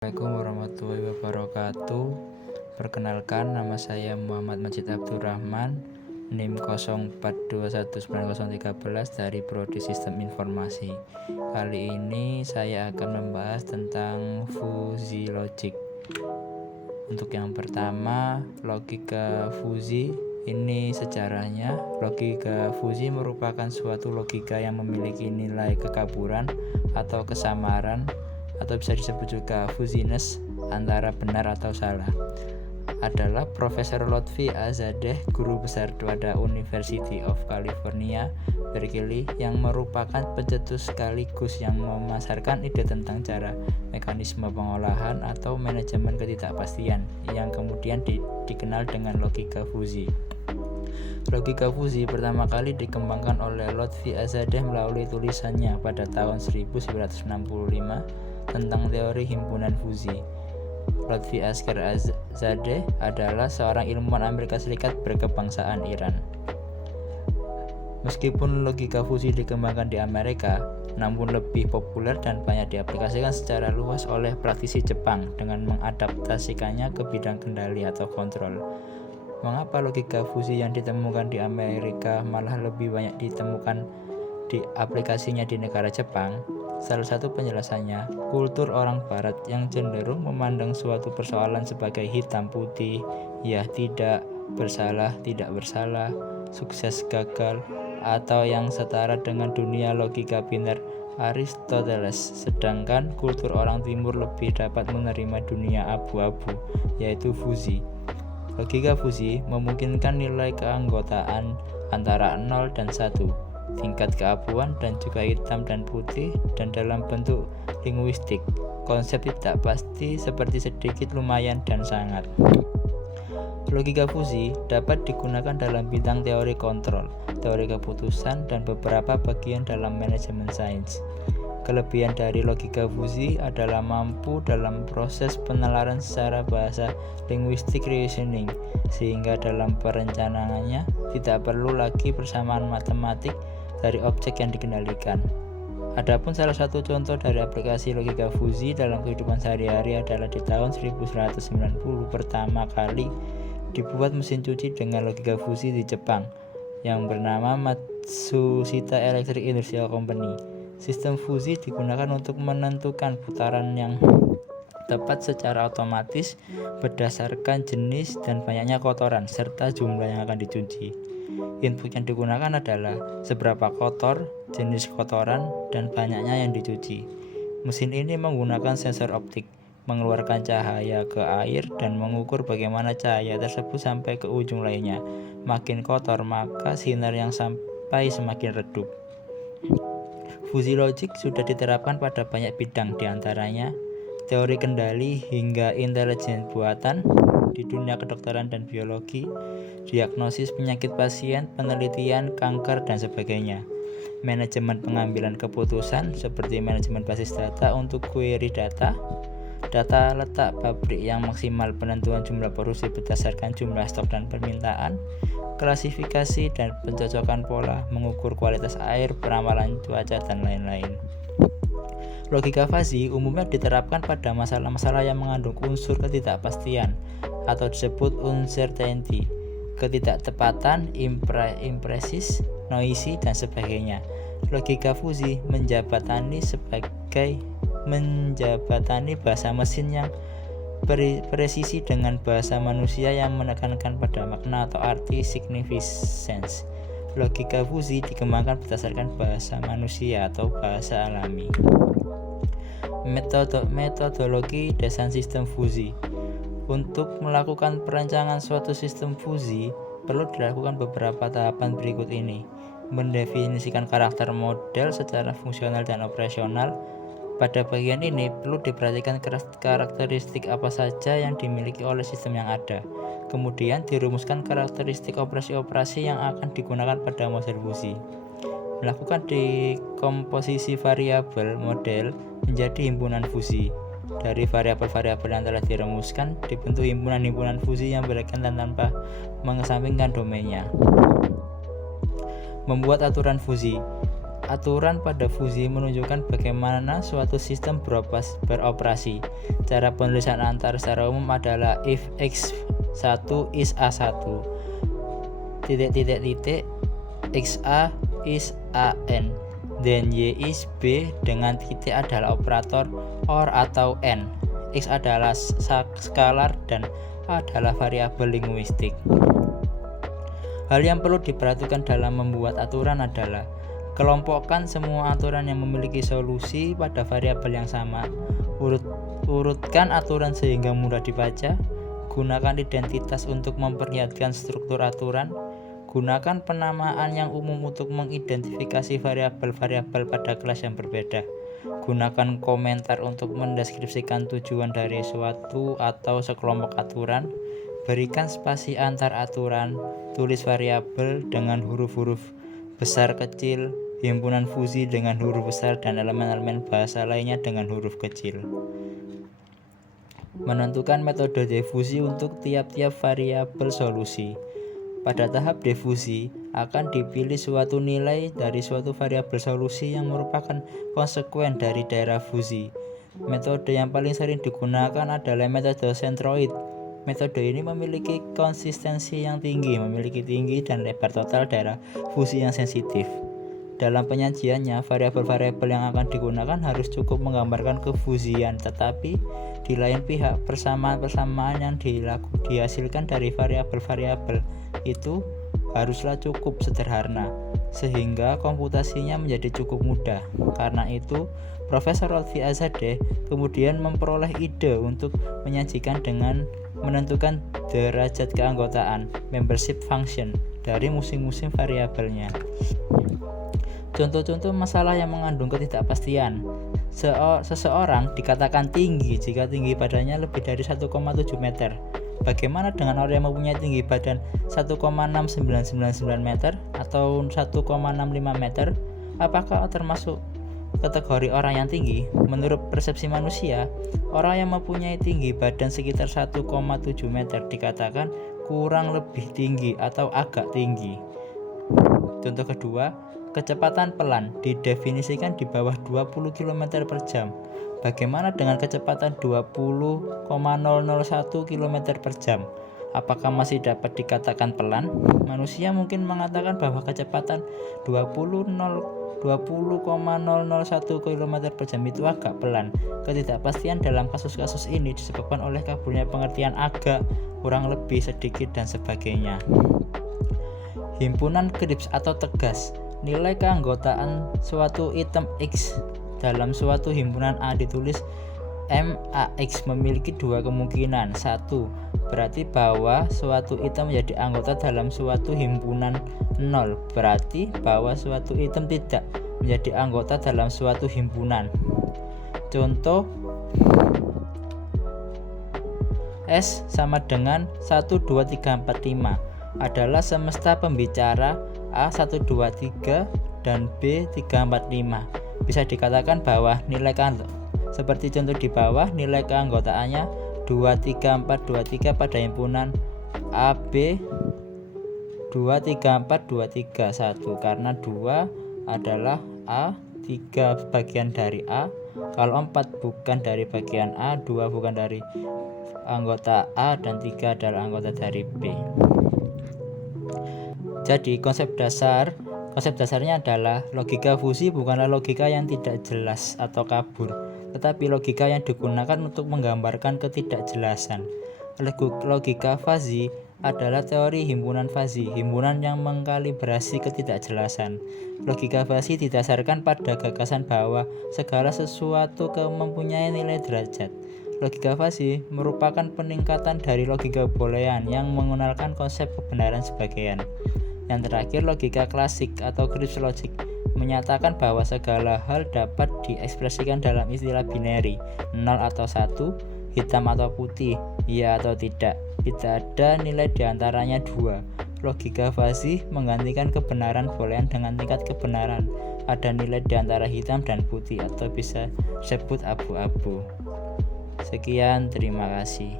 Assalamualaikum warahmatullahi wabarakatuh. Perkenalkan, nama saya Muhammad Majid Abdurrahman, NIM 04219013 dari Prodi Sistem Informasi. Kali ini saya akan membahas tentang fuzzy logic. Untuk yang pertama, logika fuzzy. Ini sejarahnya. Logika fuzzy merupakan suatu logika yang memiliki nilai kekaburan atau kesamaran, atau bisa disebut juga fuzziness, antara benar atau salah, adalah Profesor Lotfi Azadeh, guru besar pada University of California, Berkeley, yang merupakan pencetus sekaligus yang memasarkan ide tentang cara mekanisme pengolahan atau manajemen ketidakpastian yang kemudian dikenal dengan logika fuzzy. Logika fuzzy pertama kali dikembangkan oleh Lotfi Azadeh melalui tulisannya pada tahun 1965 tentang teori himpunan fuzzy. Lotfi Azadeh adalah seorang ilmuwan Amerika Serikat berkebangsaan Iran. Meskipun logika fuzzy dikembangkan di Amerika, namun lebih populer dan banyak diaplikasikan secara luas oleh praktisi Jepang dengan mengadaptasikannya ke bidang kendali atau kontrol. Mengapa logika fuzzy yang ditemukan di Amerika malah lebih banyak ditemukan di aplikasinya di negara Jepang? Salah satu penjelasannya, kultur orang barat yang cenderung memandang suatu persoalan sebagai hitam putih, ya tidak, bersalah tidak bersalah, sukses gagal, atau yang setara dengan dunia logika biner Aristoteles. Sedangkan kultur orang timur lebih dapat menerima dunia abu-abu, yaitu fuzzy. Logika fuzzy memungkinkan nilai keanggotaan antara 0 dan 1, tingkat keabuan dan juga hitam dan putih, dan dalam bentuk linguistik, konsep tidak pasti seperti sedikit, lumayan, dan sangat. Logika fuzzy dapat digunakan dalam bidang teori kontrol, teori keputusan, dan beberapa bagian dalam manajemen sains. Kelebihan dari logika fuzzy adalah mampu dalam proses penalaran secara bahasa linguistic reasoning, sehingga dalam perencanaannya tidak perlu lagi persamaan matematik dari objek yang dikendalikan. Adapun salah satu contoh dari aplikasi logika fuzzy dalam kehidupan sehari-hari adalah di tahun 1990 pertama kali dibuat mesin cuci dengan logika fuzzy di Jepang yang bernama Matsushita Electric Industrial Company. Sistem fuzzy digunakan untuk menentukan putaran yang tepat secara otomatis berdasarkan jenis dan banyaknya kotoran serta jumlah yang akan dicuci. Input yang digunakan adalah seberapa kotor, jenis kotoran, dan banyaknya yang dicuci. Mesin ini menggunakan sensor optik, mengeluarkan cahaya ke air dan mengukur bagaimana cahaya tersebut sampai ke ujung lainnya. Makin kotor, maka sinar yang sampai semakin redup. Fuzzy logic sudah diterapkan pada banyak bidang, diantaranya teori kendali hingga intelijen buatan, di dunia kedokteran dan biologi, diagnosis penyakit pasien, penelitian kanker, dan sebagainya. Manajemen pengambilan keputusan seperti manajemen basis data untuk query data letak pabrik yang maksimal, penentuan jumlah produksi berdasarkan jumlah stok dan permintaan, klasifikasi dan pencocokan pola, mengukur kualitas air, peramalan cuaca, dan lain-lain. Logika fuzzy umumnya diterapkan pada masalah-masalah yang mengandung unsur ketidakpastian atau disebut uncertainty, ketidaktepatan, impresis, noisy, dan sebagainya. Logika fuzzy menjabatani bahasa mesin yang presisi dengan bahasa manusia yang menekankan pada makna atau arti significance. Logika fuzzy dikembangkan berdasarkan bahasa manusia atau bahasa alami. Metodologi desain sistem fuzzy. Untuk melakukan perancangan suatu sistem fuzzy, perlu dilakukan beberapa tahapan berikut ini. Mendefinisikan karakter model secara fungsional dan operasional. Pada bagian ini perlu diperhatikan karakteristik apa saja yang dimiliki oleh sistem yang ada. Kemudian dirumuskan karakteristik operasi-operasi yang akan digunakan pada model fuzzy. Melakukan dekomposisi variabel model menjadi himpunan fuzzy. Dari variabel-variabel yang telah dirumuskan dibentuk himpunan-himpunan fuzzy yang berkaitan tanpa mengesampingkan domainnya. Membuat aturan fuzzy. aturan pada fuzzi menunjukkan bagaimana suatu sistem beroperasi. Cara penulisan antar secara umum adalah if x1 is a1 xa is an, then y is b dengan titik adalah operator or atau n. X adalah skalar dan a adalah variabel linguistik. Hal yang perlu diperhatikan dalam membuat aturan adalah kelompokkan semua aturan yang memiliki solusi pada variabel yang sama. Urutkan aturan sehingga mudah dibaca. Gunakan identitas untuk memperlihatkan struktur aturan. Gunakan penamaan yang umum untuk mengidentifikasi variabel-variabel pada kelas yang berbeda. Gunakan komentar untuk mendeskripsikan tujuan dari suatu atau sekelompok aturan. Berikan spasi antar aturan. Tulis variabel dengan huruf-huruf besar kecil, himpunan fuzzi dengan huruf besar, dan elemen-elemen bahasa lainnya dengan huruf kecil. Menentukan metode defusi untuk tiap-tiap variabel solusi. Pada tahap defusi akan dipilih suatu nilai dari suatu variabel solusi yang merupakan konsekuen dari daerah fuzzi. Metode yang paling sering digunakan adalah metode centroid. Metode ini memiliki konsistensi yang tinggi, memiliki tinggi dan lebar total daerah fuzzi yang sensitif. Dalam penyajiannya, variabel-variabel yang akan digunakan harus cukup menggambarkan kefuzzian, tetapi di lain pihak persamaan-persamaan yang dihasilkan dari variabel-variabel itu haruslah cukup sederhana, sehingga komputasinya menjadi cukup mudah. Karena itu, Profesor Lotfi Azadeh kemudian memperoleh ide untuk menyajikan dengan menentukan derajat keanggotaan membership function dari musing-musing variabelnya. Contoh-contoh masalah yang mengandung ketidakpastian. Seseorang dikatakan tinggi jika tinggi badannya lebih dari 1,7 meter. Bagaimana dengan orang yang mempunyai tinggi badan 1,6999 meter atau 1,65 meter? Apakah termasuk kategori orang yang tinggi? Menurut persepsi manusia, orang yang mempunyai tinggi badan sekitar 1,7 meter dikatakan kurang lebih tinggi atau agak tinggi. Contoh kedua, kecepatan pelan didefinisikan di bawah 20 km per jam. Bagaimana dengan kecepatan 20,001 km per jam? Apakah masih dapat dikatakan pelan? Manusia mungkin mengatakan bahwa kecepatan 20,001 km per jam itu agak pelan. Ketidakpastian dalam kasus-kasus ini disebabkan oleh kabulnya pengertian agak, kurang lebih, sedikit, dan sebagainya. Himpunan krips atau tegas. Nilai keanggotaan suatu item X dalam suatu himpunan A ditulis MAX memiliki dua kemungkinan. Satu, berarti bahwa suatu item menjadi anggota dalam suatu himpunan. 0, berarti bahwa suatu item tidak menjadi anggota dalam suatu himpunan. Contoh, S sama dengan 1, 2, 3, 4, 5 adalah semesta pembicara A 1, 2, 3 dan B 3, 4, 5. Bisa dikatakan bahwa nilai seperti contoh di bawah, nilai keanggotaannya 2, 3, 4, 2, 3 pada himpunan AB 2, 3, 4, 2, 3, 1 karena 2 adalah A, 3 bagian dari A. Kalau 4 bukan dari bagian A, 2 bukan dari anggota A, dan 3 adalah anggota dari B. Jadi konsep dasarnya adalah logika fuzzi bukanlah logika yang tidak jelas atau kabur, tetapi logika yang digunakan untuk menggambarkan ketidakjelasan. Logika fuzzi adalah teori himpunan fuzzi, himpunan yang mengkalibrasi ketidakjelasan. Logika fuzzi didasarkan pada gagasan bahwa segala sesuatu mempunyai nilai derajat. Logika fuzzi merupakan peningkatan dari logika boolean yang mengenalkan konsep kebenaran sebagian. Yang terakhir, logika klasik atau Crisp logic menyatakan bahwa segala hal dapat diekspresikan dalam istilah binary, 0 atau 1, hitam atau putih, iya atau tidak. Tidak ada nilai diantaranya 2. Logika fuzzi menggantikan kebenaran boolean dengan tingkat kebenaran. Ada nilai diantara hitam dan putih atau bisa disebut abu-abu. Sekian, terima kasih.